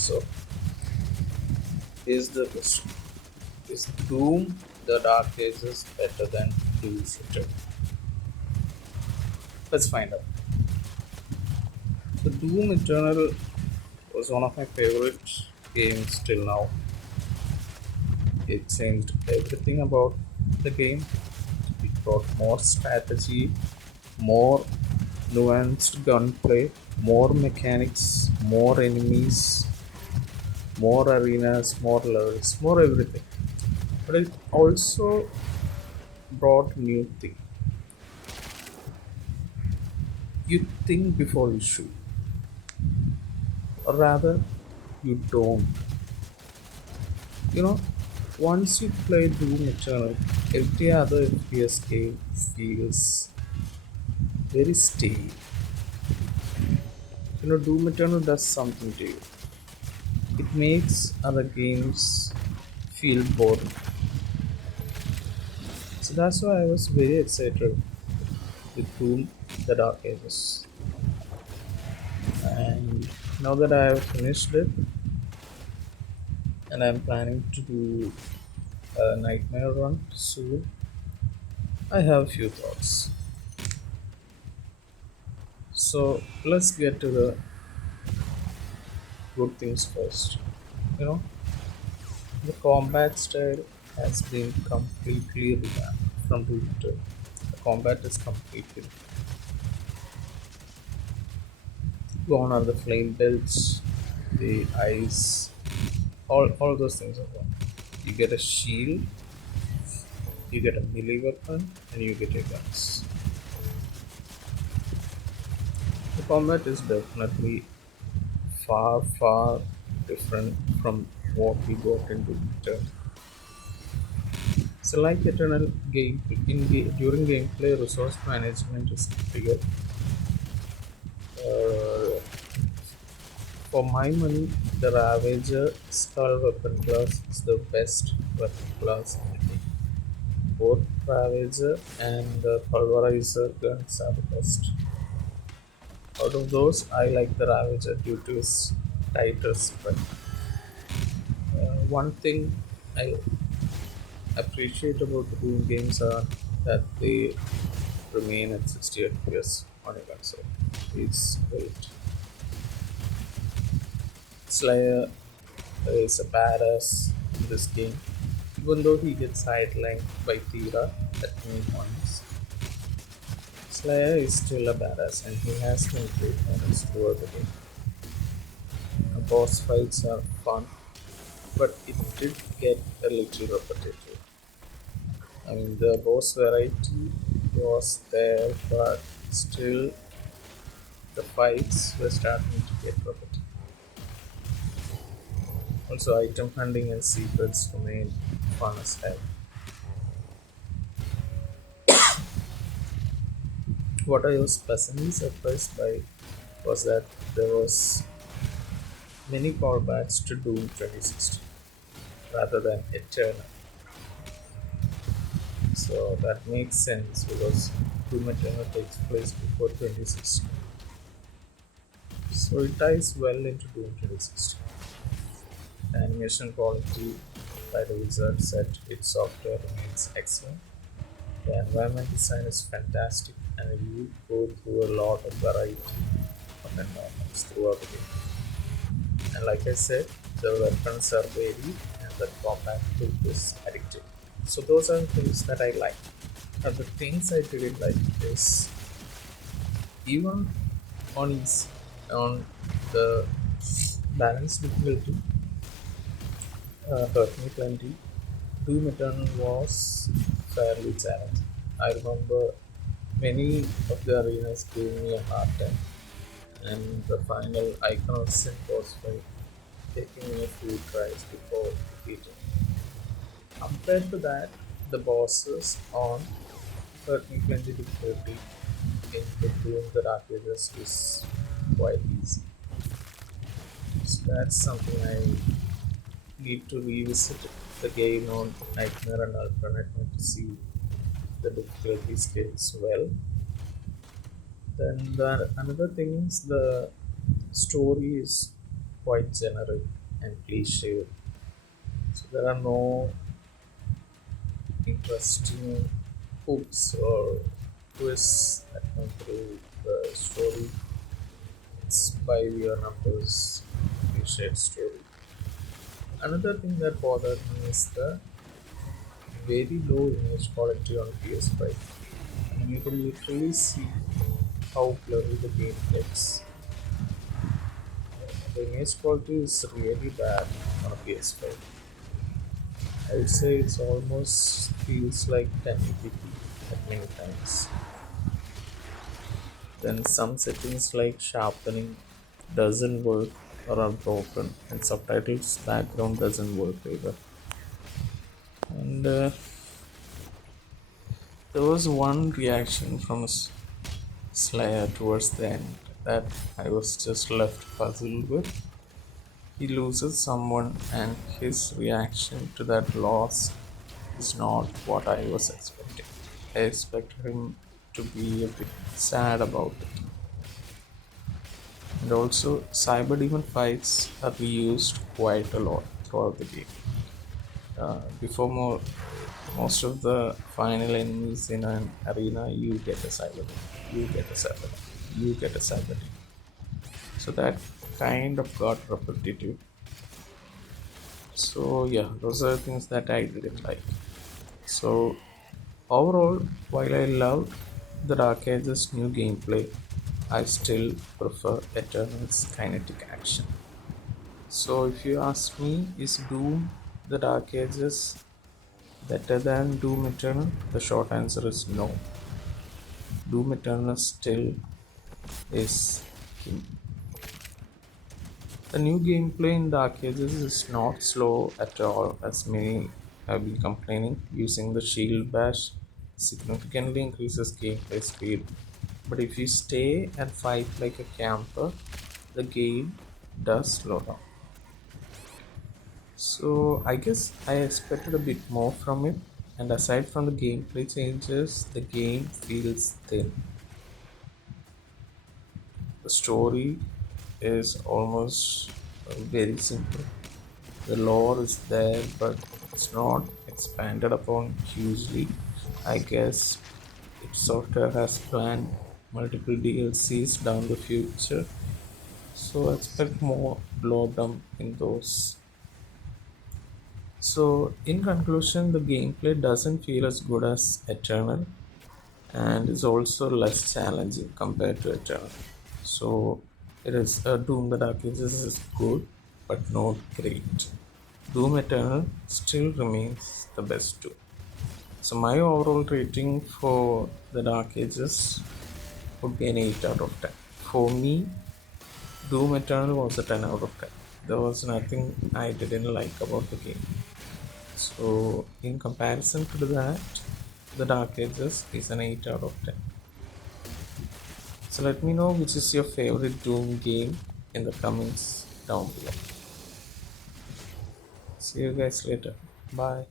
So, here's the question: is Doom the Dark Ages better than Doom Eternal? Let's find out. The Doom Eternal was one of my favorite games till now. It changed everything about the game. It brought more strategy, more nuanced gunplay, more mechanics, more enemies, more arenas, more levels, more everything. But it also brought new thing. You think before you shoot, or rather, you don't. You know, once you play Doom Eternal, every other FPS game feels very stale. Doom Eternal does something to you. It makes other games feel boring. So that's why I was very excited with Doom the Dark Ages. And now that I have finished it and I'm planning to do a nightmare run soon, I have a few thoughts. So let's get to the good things first. You know, the combat style has been completely revamped from Doom 2. The combat is completely gone are the flame belts, the eyes, all those things are gone. You get a shield, you get a melee weapon, and you get your guns. The combat is definitely far different from what we got into Eternal. So, like Eternal, during gameplay, resource management is critical. Uh, for my money, the Ravager Skull weapon class is the best weapon class in the game. Both Ravager and the Pulverizer guns are the best. Out of those, I like the Ravager due to its tighter strength. One thing I appreciate about the Doom games are that they remain at 60 FPS on a console. It's great. Slayer is a badass in this game, even though he gets sidelined by Thira at many points. Slayer is still a badass and he has to improve moments throughout the game. Boss fights are fun, but it did get a little repetitive. I mean, the boss variety was there, but still the fights were starting to get repetitive. Also, item hunting and secrets remain fun as hell. What I was pleasantly surprised by was that there was many callbacks to Doom 2016 rather than Eternal. So that makes sense because Doom Eternal takes place before 2016. So it ties well into Doom 2016. The animation quality by the Wizard set its software remains excellent. The environment design is fantastic and you go through a lot of variety of environments throughout the game. And like I said, the weapons are varied and the combat loop is addictive. So those are things that I like. But the things I didn't like is even on on the balance difficulty, hurt me plenty. Doom Eternal was fairly challenging. I remember many of the arenas gave me a hard time, and the final icon of sin boss fight taking me a few tries before defeating. Compared to that, the bosses on hurt me plenty difficulty in the Doom the Dark Ages is quite easy. So that's something I need to revisit the game on Nightmare and Alternate Mode to see the difficulty scales well. Then another thing is the story is quite generic and cliche. So there are no interesting hooks or twists that come through the story. It's by your numbers cliched story. Another thing that bothered me is the very low image quality on PS5. You can literally see how blurry the game gets. The image quality is really bad on a PS5. I would say it's almost feels like 1080p at many times. Then some settings like sharpening doesn't work or are broken, and subtitles background doesn't work either. And there was one reaction from Slayer towards the end that I was just left puzzled with. He loses someone, and his reaction to that loss is not what I was expecting. I expected him to be a bit sad about it. And also, cyber demon fights are reused quite a lot throughout the game. Before most of the final enemies in an arena, you get a cyber demon, you get a cyber demon, you get a cyber demon. So that kind of got repetitive. So yeah, those are things that I didn't like. So overall, while I loved the Dark Ages new gameplay, I still prefer Eternal's kinetic action. So if you ask me, is Doom the Dark Ages better than Doom Eternal? The short answer is no. Doom Eternal still is king. The new gameplay in Dark Ages is not slow at all, as many have been complaining. Using the shield bash significantly increases gameplay speed. But if you stay and fight like a camper, the game does slow down. So I guess I expected a bit more from it, and aside from the gameplay changes, the game feels thin. The story is almost very simple. The lore is there, but it's not expanded upon hugely. I guess its software has planned multiple DLCs down the future, so expect more lore dump in those. So, in conclusion, the gameplay doesn't feel as good as Eternal and is also less challenging compared to Eternal. So, it is Doom the Dark Ages is good but not great. Doom Eternal still remains the best too. So, my overall rating for the Dark Ages would be an 8 out of 10. For me, Doom Eternal was a 10 out of 10. There was nothing I didn't like about the game. So, in comparison to that, the Dark Ages is an 8 out of 10. So, let me know which is your favorite Doom game in the comments down below. See you guys later. Bye.